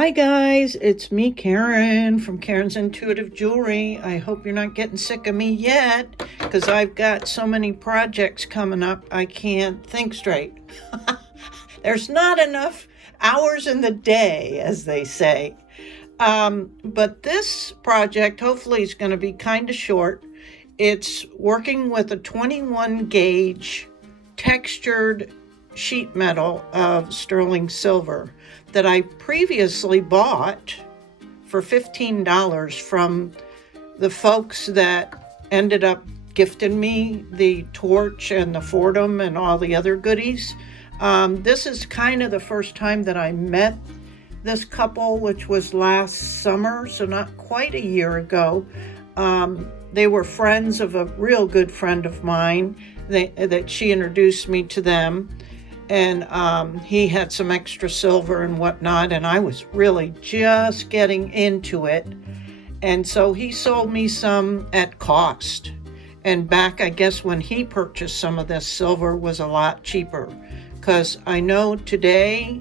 Hi guys, it's me, Karen, from Karen's Intuitive Jewelry. I hope you're not getting sick of me yet, because I've got so many projects coming up I can't think straight. There's not enough hours in the day, as they say. But this project hopefully is going to be kind of short. It's working with a 21 gauge textured sheet metal of sterling silver that I previously bought for $15 from the folks that ended up gifting me the torch and the Fordham and all the other goodies. This is kind of the first time that I met this couple, which was last summer, so not quite a year ago. They were friends of a real good friend of mine that she introduced me to them. And he had some extra silver and whatnot, and I was really just getting into it. And so he sold me some at cost. And back, I guess, when he purchased some of this silver was a lot cheaper. Because I know today,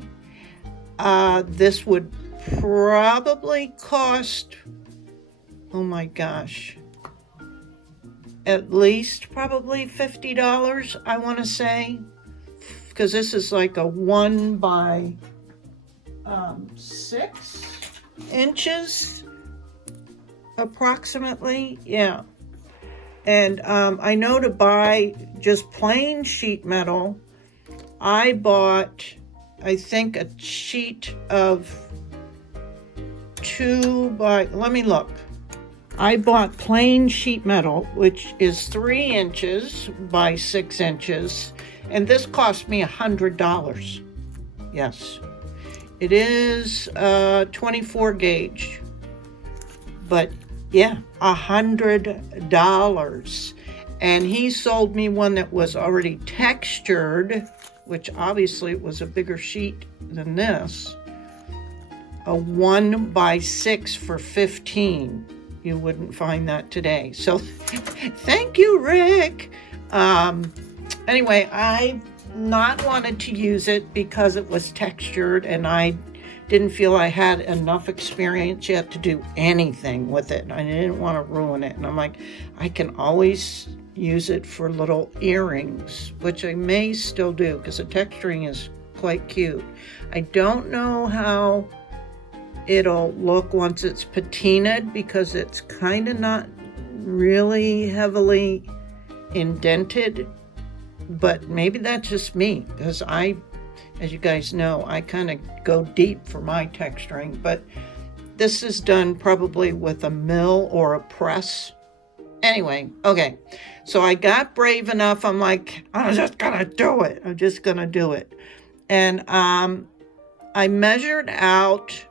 this would probably cost, oh my gosh, at least probably $50, I want to say. Because this is like a 1 by 6 inches approximately. Yeah. And I know to buy just plain sheet metal, I bought, I think, a sheet of 2 by, let me look. I bought plain sheet metal, which is 3 inches by 6 inches. And this cost me $100. Yes, it is 24 gauge, but yeah, $100. And he sold me one that was already textured, which obviously was a bigger sheet than this. A 1 by 6 for $15. You wouldn't find that today. So thank you, Rick. Anyway, I not wanted to use it because it was textured and I didn't feel I had enough experience yet to do anything with it. I didn't want to ruin it. And I'm like, I can always use it for little earrings, which I may still do because the texturing is quite cute. I don't know how it'll look once it's patinaed because it's kind of not really heavily indented. But maybe that's just me, because I, as you guys know, I kind of go deep for my texturing. But this is done probably with a mill or a press. Anyway, okay. So I got brave enough. I'm like, I'm just going to do it. I'm just going to do it. And I measured out,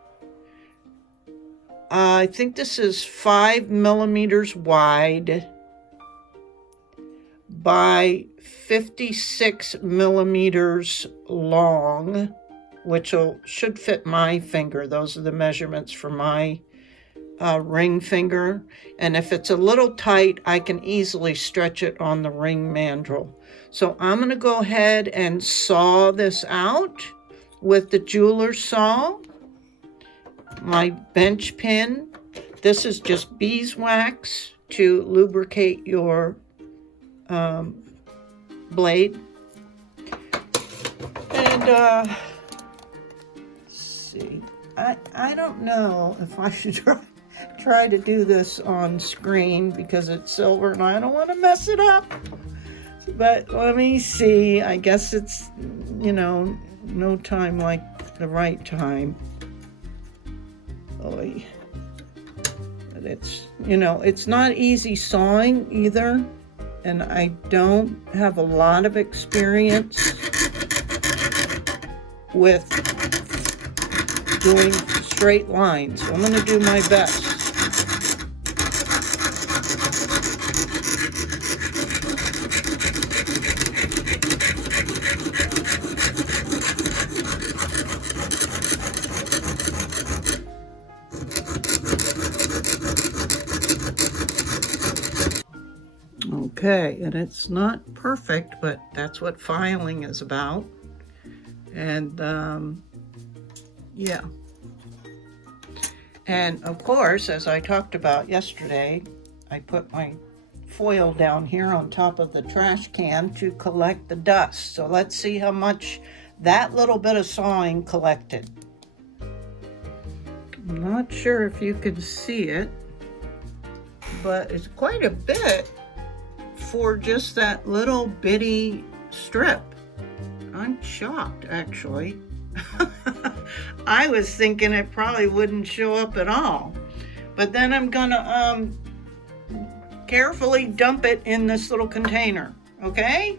I think this is 5 millimeters wide by 56 millimeters long, which should fit my finger. Those are the measurements for my ring finger. And if it's a little tight, I can easily stretch it on the ring mandrel. So I'm going to go ahead and saw this out with the jeweler's saw. My bench pin. This is just beeswax to lubricate your blade. And let's see, I don't know if I should try to do this on screen because it's silver and I don't want to mess it up. But let me see. I guess it's, no time like the right time. Oy. But it's, it's not easy sawing either. And I don't have a lot of experience with doing straight lines. So I'm going to do my best. Okay, and it's not perfect, but that's what filing is about. And yeah, And of course, as I talked about yesterday, I put my foil down here on top of the trash can to collect the dust. So let's see how much that little bit of sawing collected. I'm not sure if you can see it, but it's quite a bit for just that little bitty strip. I'm shocked, actually. I was thinking it probably wouldn't show up at all. But then I'm gonna carefully dump it in this little container, okay?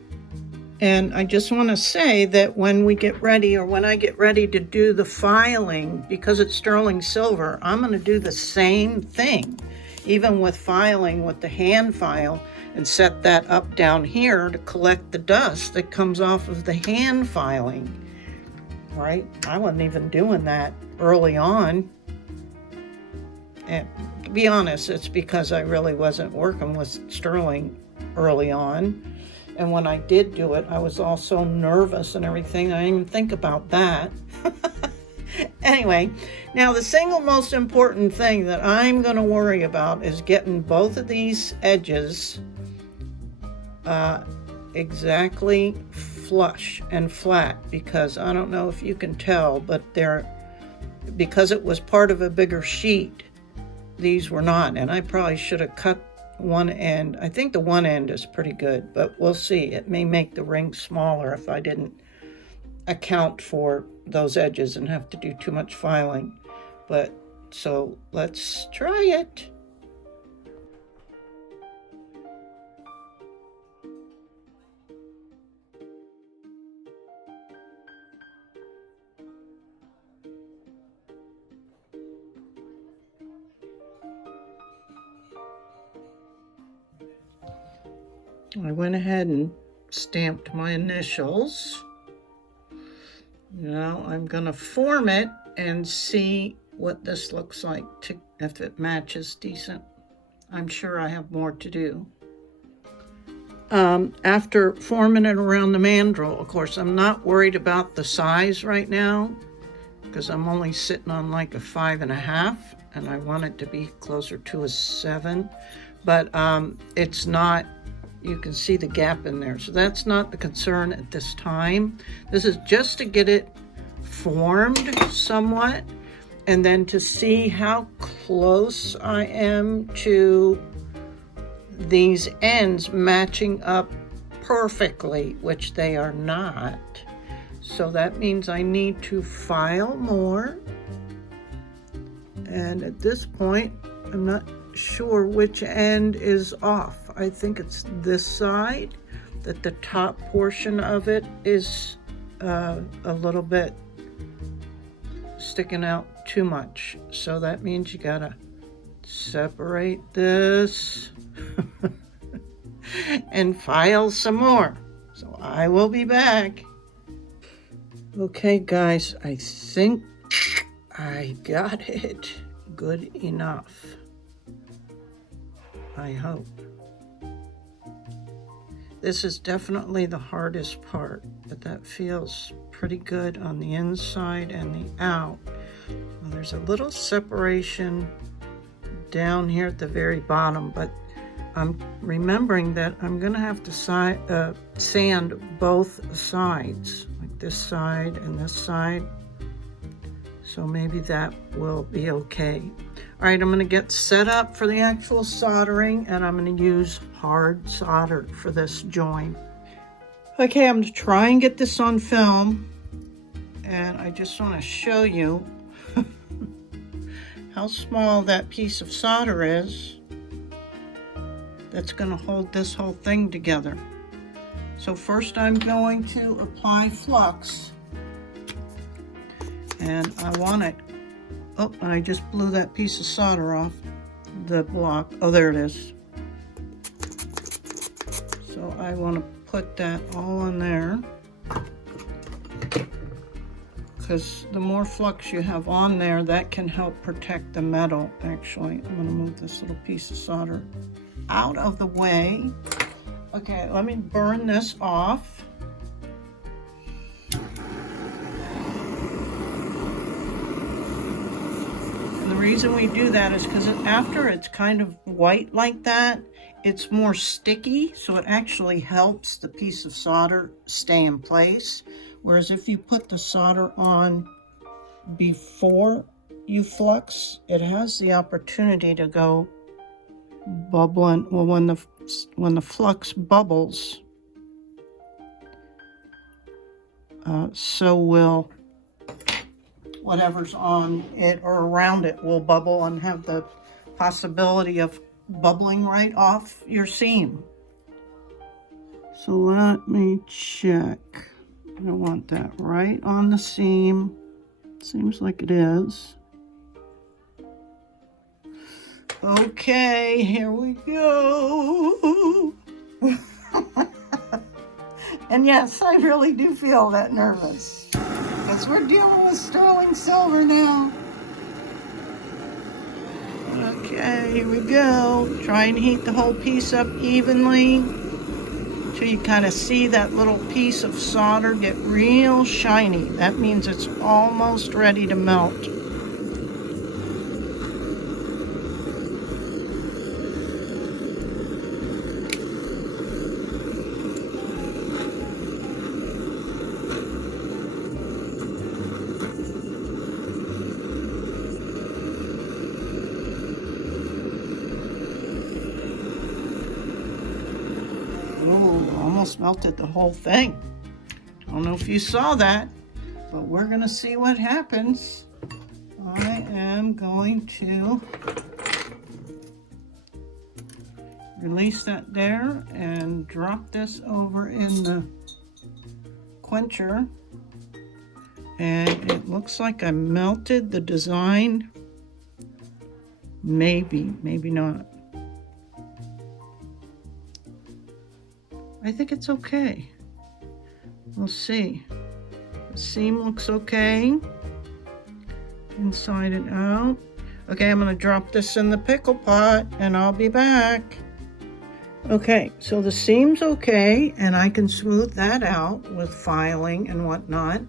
And I just want to say that when we get ready, or when I get ready to do the filing, because it's sterling silver, I'm going to do the same thing, even with filing with the hand file, and set that up down here to collect the dust that comes off of the hand filing, right? I wasn't even doing that early on. And to be honest, it's because I really wasn't working with sterling early on. And when I did do it, I was all so nervous and everything. I didn't even think about that. Anyway, now the single most important thing that I'm going to worry about is getting both of these edges exactly flush and flat, because I don't know if you can tell, but because it was part of a bigger sheet, these were not, and I probably should have cut one end. I think the one end is pretty good, but we'll see. It may make the ring smaller if I didn't account for those edges and have to do too much filing. But so let's try it. I went ahead and stamped my initials. Now I'm going to form it and see what this looks like, if it matches decent. I'm sure I have more to do. After forming it around the mandrel, of course, I'm not worried about the size right now, because I'm only sitting on like a 5.5, and I want it to be closer to a 7. But it's not. You can see the gap in there. So that's not the concern at this time. This is just to get it formed somewhat, and then to see how close I am to these ends matching up perfectly, which they are not. So that means I need to file more. And at this point, I'm not sure which end is off. I think it's this side, that the top portion of it is a little bit sticking out too much. So that means you gotta separate this and file some more. So I will be back. Okay, guys, I think I got it good enough. I hope. This is definitely the hardest part, but that feels pretty good on the inside and the out. Well, there's a little separation down here at the very bottom, but I'm remembering that I'm going to have to sand both sides, like this side and this side. So maybe that will be okay. All right, I'm going to get set up for the actual soldering, and I'm going to use hard solder for this join. Okay, I'm going to try and get this on film, and I just want to show you how small that piece of solder is that's going to hold this whole thing together. So first I'm going to apply flux, and I want it. Oh, I just blew that piece of solder off the block. Oh, there it is. So I want to put that all in there, because the more flux you have on there, that can help protect the metal. Actually, I'm going to move this little piece of solder out of the way. Okay, let me burn this off. And the reason we do that is because after it's kind of white like that, it's more sticky, so it actually helps the piece of solder stay in place. Whereas if you put the solder on before you flux, it has the opportunity to go bubbling. Well, when the flux bubbles, so will whatever's on it or around it will bubble and have the possibility of bubbling right off your seam. So let me check. I want that right on the seam. Seems like it is. Okay, here we go. And yes, I really do feel that nervous, because we're dealing with sterling silver now. Okay, here we go. Try and heat the whole piece up evenly until you kind of see that little piece of solder get real shiny. That means it's almost ready to melt. Almost melted the whole thing. I don't know if you saw that, but we're going to see what happens. I am going to release that there and drop this over in the quencher. And it looks like I melted the design. Maybe, maybe not. I think it's okay. We'll see. The seam looks okay. Inside and out. Okay, I'm going to drop this in the pickle pot and I'll be back. Okay, so the seam's okay and I can smooth that out with filing and whatnot.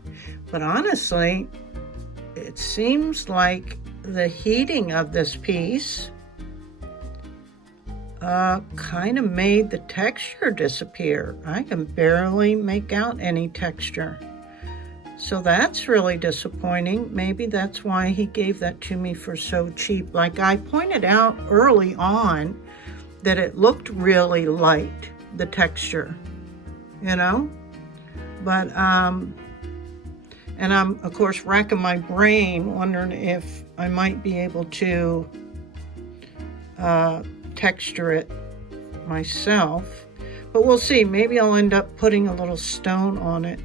But honestly, it seems like the heating of this piece kind of made the texture disappear. I can barely make out any texture. So that's really disappointing. Maybe that's why he gave that to me for so cheap. Like I pointed out early on that it looked really light, the texture, you know? But, and I'm, of course, racking my brain, wondering if I might be able to texture it myself, but we'll see. Maybe I'll end up putting a little stone on it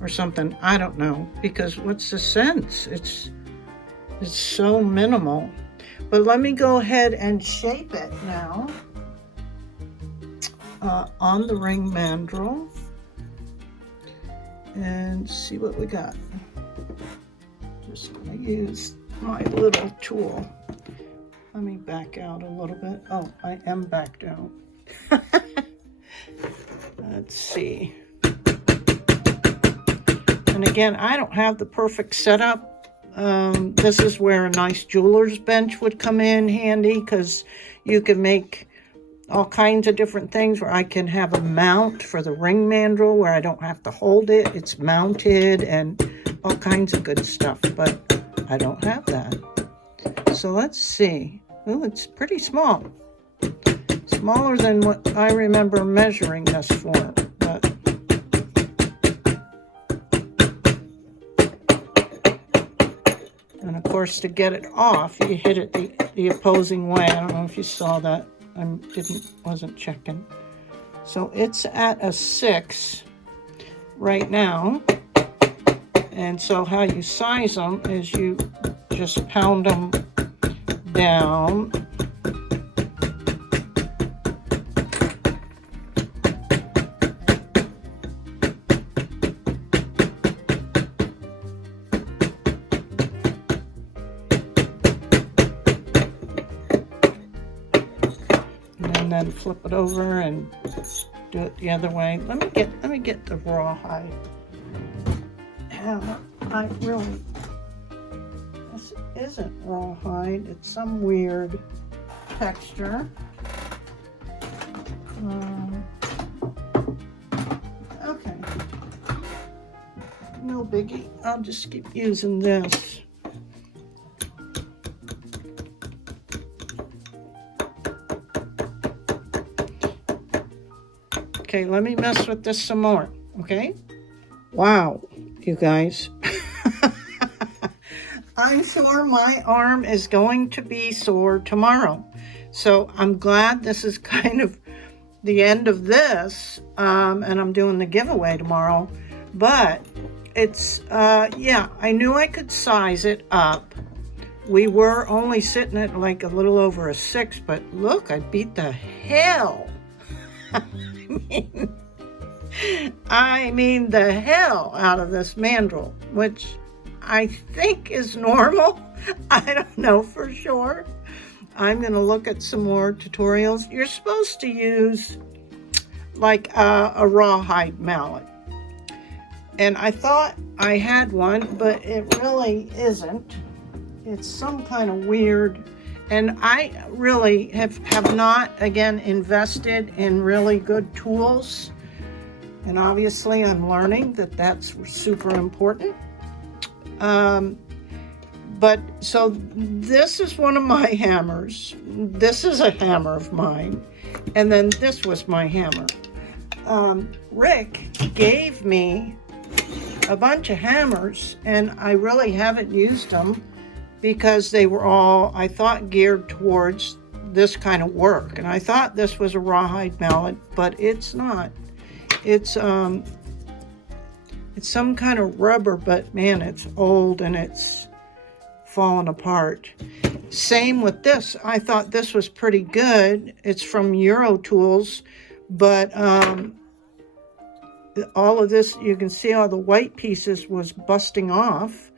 or something. I don't know, because what's the sense? It's so minimal. But let me go ahead and shape it now on the ring mandrel and see what we got. Just gonna use my little tool. Let me back out a little bit. Oh, I am backed out. Let's see. And again, I don't have the perfect setup. This is where a nice jeweler's bench would come in handy, because you can make all kinds of different things where I can have a mount for the ring mandrel where I don't have to hold it. It's mounted and all kinds of good stuff, but I don't have that. So let's see. Well, it's pretty small. Smaller than what I remember measuring this for, but and of course to get it off, you hit it the opposing way. I don't know if you saw that. I wasn't checking. So it's at a 6 right now. And so how you size them is you just pound them down. And then flip it over and do it the other way. Let me get the rawhide. I really This isn't rawhide. It's some weird texture. Okay. No biggie. I'll just keep using this. Okay, let me mess with this some more, okay? Wow, you guys. I'm sure my arm is going to be sore tomorrow. So I'm glad this is kind of the end of this, and I'm doing the giveaway tomorrow. But it's, yeah, I knew I could size it up. We were only sitting at like a little over a 6, but look, I beat the hell. I mean the hell out of this mandrel, which I think is normal. I don't know for sure. I'm going to look at some more tutorials. You're supposed to use like a rawhide mallet. And I thought I had one, but it really isn't. It's some kind of weird. And I really have not, again, invested in really good tools. And obviously I'm learning that that's super important. But so this is one of my hammers. This is a hammer of mine. And then this was my hammer. Rick gave me a bunch of hammers, and I really haven't used them because they were all, I thought, geared towards this kind of work. And I thought this was a rawhide mallet, but it's not. It's some kind of rubber, but man, it's old and it's falling apart. Same with this. I thought this was pretty good. It's from Euro Tools, but all of this, you can see all the white pieces was busting off.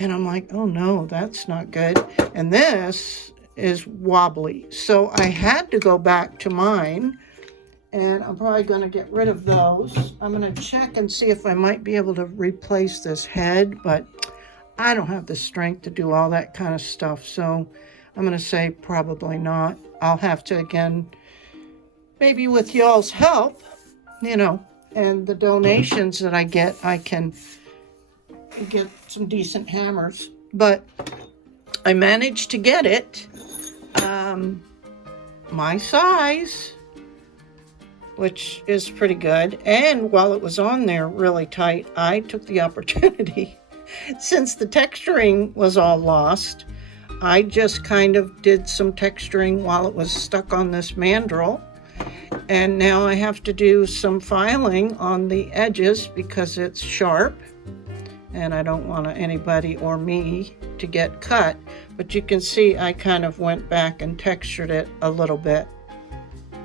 And I'm like, oh no, that's not good. And this is wobbly. So I had to go back to mine. And I'm probably going to get rid of those. I'm going to check and see if I might be able to replace this head, but I don't have the strength to do all that kind of stuff. So I'm going to say probably not. I'll have to, again, maybe with y'all's help, you know, and the donations that I get, I can get some decent hammers. But I managed to get it my size, which is pretty good. And while it was on there really tight, I took the opportunity, since the texturing was all lost, I just kind of did some texturing while it was stuck on this mandrel. And now I have to do some filing on the edges because it's sharp. And I don't want anybody or me to get cut. But you can see I kind of went back and textured it a little bit.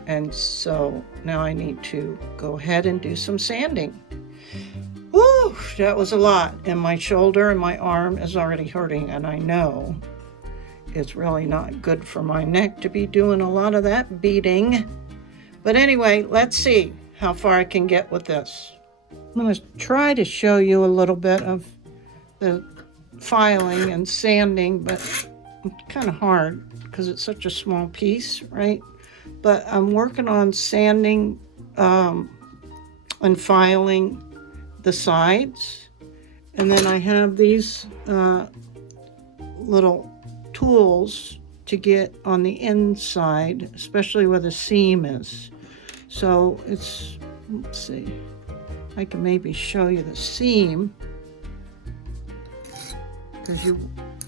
And so now I need to go ahead and do some sanding. Woo, that was a lot. And my shoulder and my arm is already hurting. And I know it's really not good for my neck to be doing a lot of that beating. But anyway, let's see how far I can get with this. I'm going to try to show you a little bit of the filing and sanding, but it's kind of hard because it's such a small piece, right? But I'm working on sanding and filing the sides. And then I have these little tools to get on the inside, especially where the seam is. So it's, let's see, I can maybe show you the seam. Because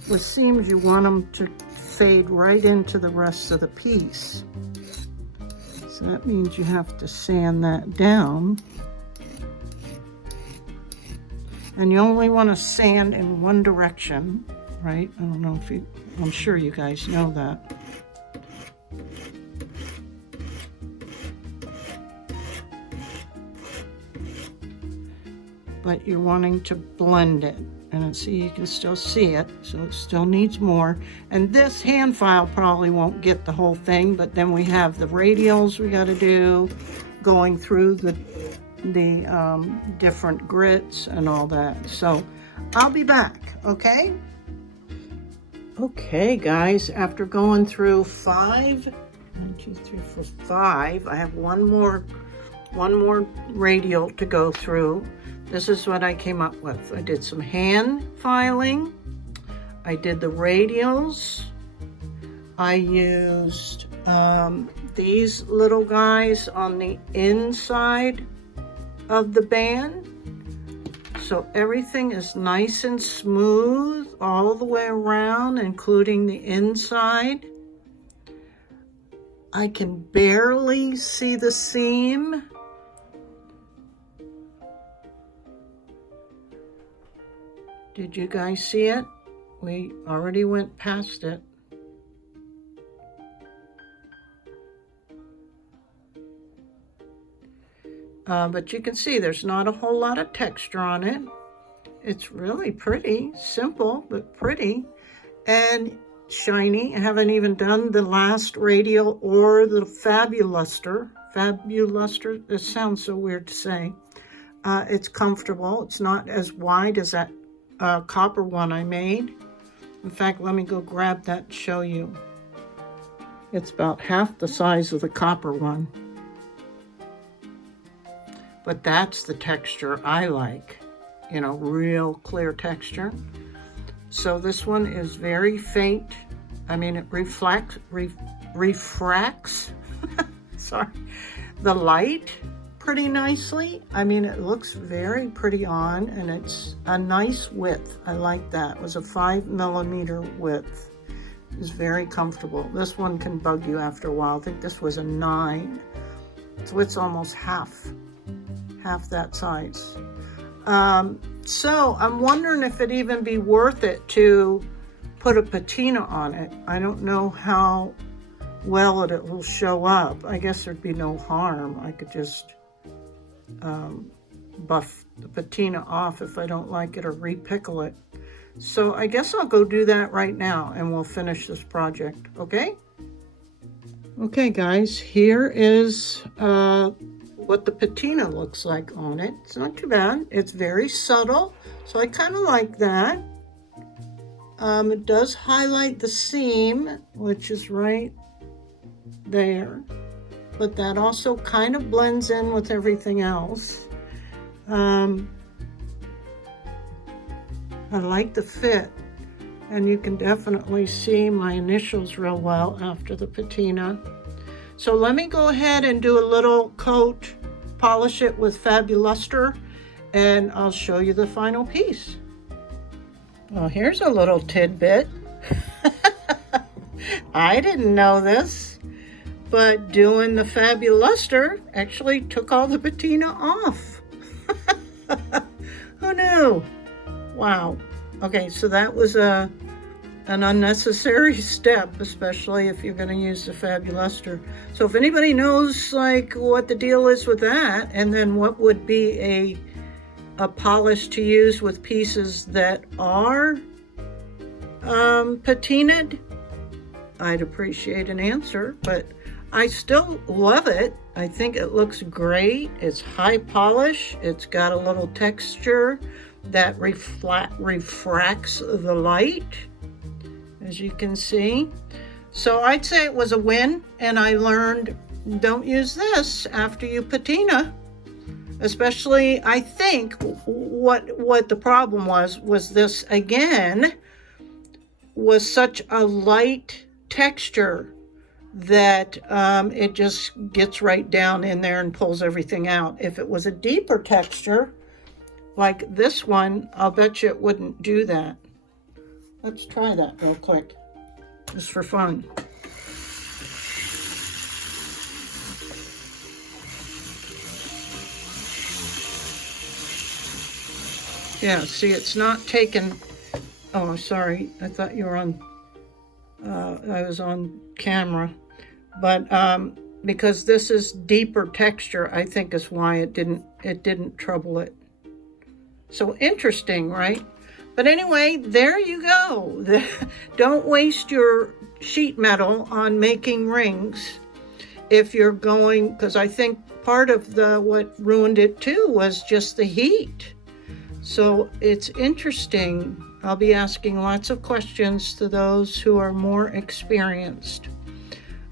with seams, you want them to fade right into the rest of the piece. So that means you have to sand that down. And you only want to sand in one direction, right? I don't know if you, I'm sure you guys know that. But you're wanting to blend it. And see, you can still see it, so it still needs more. And this hand file probably won't get the whole thing, but then we have the radials we got to do, going through the different grits and all that. So I'll be back, okay? Okay, guys, after going through 5, 1, 2, 3, 4, 5, I have one more radial to go through. This is what I came up with. I did some hand filing. I did the radials. I used these little guys on the inside of the band. So everything is nice and smooth all the way around, including the inside. I can barely see the seam. Did you guys see it? We already went past it. But you can see there's not a whole lot of texture on it. It's really pretty, simple, but pretty and shiny. I haven't even done the last radial or the fabuluster. Fabuluster, this sounds so weird to say. It's comfortable. It's not as wide as that copper one I made. In fact, let me go grab that and show you. It's about half the size of the copper one. But that's the texture I like, you know, real clear texture. So this one is very faint. I mean, it refracts, sorry, the light pretty nicely. I mean, it looks very pretty on, and it's a nice width. I like that. It was a 5mm width. It's very comfortable. This one can bug you after a while. I think this was a 9. So it's almost half that size. So I'm wondering if it'd even be worth it to put a patina on it. I don't know how well it will show up. I guess there'd be no harm. I could just buff the patina off if I don't like it or repickle it. So I guess I'll go do that right now and we'll finish this project, okay? Okay guys, here is what the patina looks like on it. It's not too bad. It's very subtle, so I kind of like that. It does highlight the seam, which is right there, but that also kind of blends in with everything else. I like the fit, and you can definitely see my initials real well after the patina. So let me go ahead and do a little coat, polish it with Fabuluster, and I'll show you the final piece. Well, here's a little tidbit. I didn't know this, but doing the Fabuluster actually took all the patina off. Who knew? Wow. Okay, so that was an unnecessary step, especially if you're going to use the Fabuluster. So if anybody knows like what the deal is with that, and then what would be a polish to use with pieces that are patinaed, I'd appreciate an answer. But I still love it. I think it looks great. It's high polish. It's got a little texture that refracts the light, as you can see. So I'd say it was a win, and I learned don't use this after you patina. Especially, I think what the problem was this again was such a light texture that it just gets right down in there and pulls everything out. If it was a deeper texture like this one, I'll bet you it wouldn't do that. Let's try that real quick, just for fun. Yeah, see, it's not taken. Oh, sorry, I thought you were on, I was on camera. But because this is deeper texture, I think is why it didn't trouble it. So interesting, right? But anyway, there you go. Don't waste your sheet metal on making rings if you're going, because I think part of what ruined it too was just the heat. So it's interesting I'll be asking lots of questions to those who are more experienced.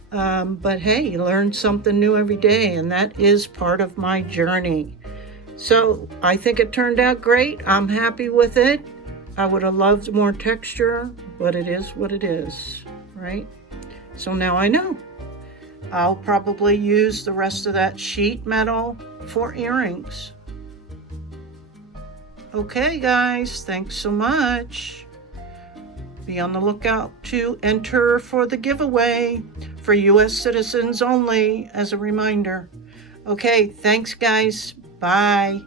But hey, you learn something new every day, and that is part of my journey. So I think it turned out great. I'm happy with it. I would have loved more texture, but it is what it is, right? So now I know. I'll probably use the rest of that sheet metal for earrings. Okay, guys, thanks so much. Be on the lookout to enter for the giveaway for U.S. citizens only, as a reminder. Okay, thanks, guys. Bye.